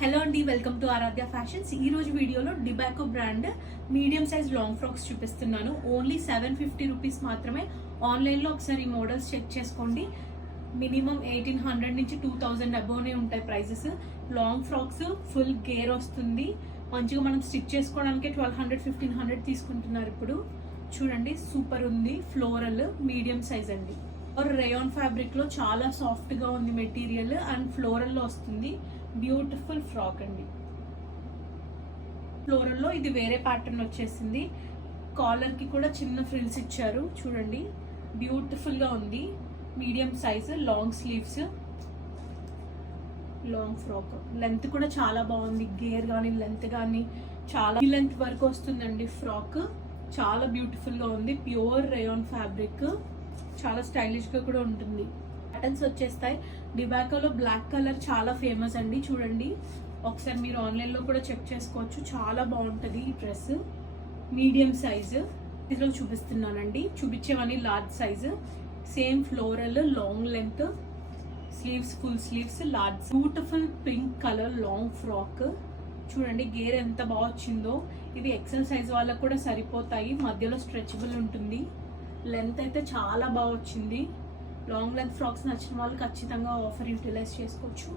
Hello అండి, welcome to Aaradhya fashions. ఈ రోజు వీడియోలో డిబాకో brand medium size long frocks చూపిస్తున్నాను. ఓన్లీ 750 రూపీస్ మాత్రమే. ఆన్లైన్లో ఒకసారి ఈ మోడల్స్ చెక్ చేసుకోండి. మినిమం 1800 నుంచి 2000 అబోవ్నే ఉంటాయి prizes. Long frocks full gear వస్తుంది. మంచిగా మనం స్టిచ్ చేసుకోవడానికి 1200 1500 తీసుకుంటున్నారు ఇప్పుడు. చూడండి, సూపర్ ఉంది. ఫ్లోరల్ మీడియం సైజ్ అండి. రేయాన్ ఫ్యాబ్రిక్ లో చాలా సాఫ్ట్ గా ఉంది మెటీరియల్ అండ్ ఫ్లోరల్ లో వస్తుంది. బ్యూటిఫుల్ ఫ్రాక్ అండి. ఫ్లోరల్ లో ఇది వేరే ప్యాటర్న్ వచ్చేసింది. కాలర్ కి కూడా చిన్న ఫ్రిల్స్ ఇచ్చారు. చూడండి, బ్యూటిఫుల్ గా ఉంది. Medium size, long sleeves, long frock. Length కూడా చాలా బాగుంది. గేర్ కానీ లెంత్ కానీ చాలా లెంత్ వరకు వస్తుందండి. ఫ్రాక్ చాలా బ్యూటిఫుల్ గా ఉంది. ప్యూర్ రేయాన్ ఫ్యాబ్రిక్, చాలా స్టైలిష్ గా కూడా ఉంటుంది. ప్యాటర్న్స్ వచ్చేస్తాయి. డిబాకోలో బ్లాక్ కలర్ చాలా ఫేమస్ అండి. చూడండి, ఒకసారి మీరు ఆన్లైన్ లో కూడా చెక్ చేసుకోవచ్చు. చాలా బాగుంటది ఈ డ్రెస్. మీడియం సైజు ఇందులో చూపిస్తున్నానండి. చూపించేవన్నీ large size. Same floral, long length, sleeves full sleeves, large. Beautiful pink colour long frock. చూడండి, గేర్ ఎంత బాగా వచ్చిందో. ఇది ఎక్సెల్ సైజ్ వాళ్ళకు కూడా సరిపోతాయి. మధ్యలో స్ట్రెచబుల్ ఉంటుంది. లెంత్ అయితే చాలా బాగా వచ్చింది. లాంగ్ లెంత్ ఫ్రాక్స్ నచ్చిన వాళ్ళు ఖచ్చితంగా ఆఫర్ యూటిలైజ్ చేసుకోవచ్చు.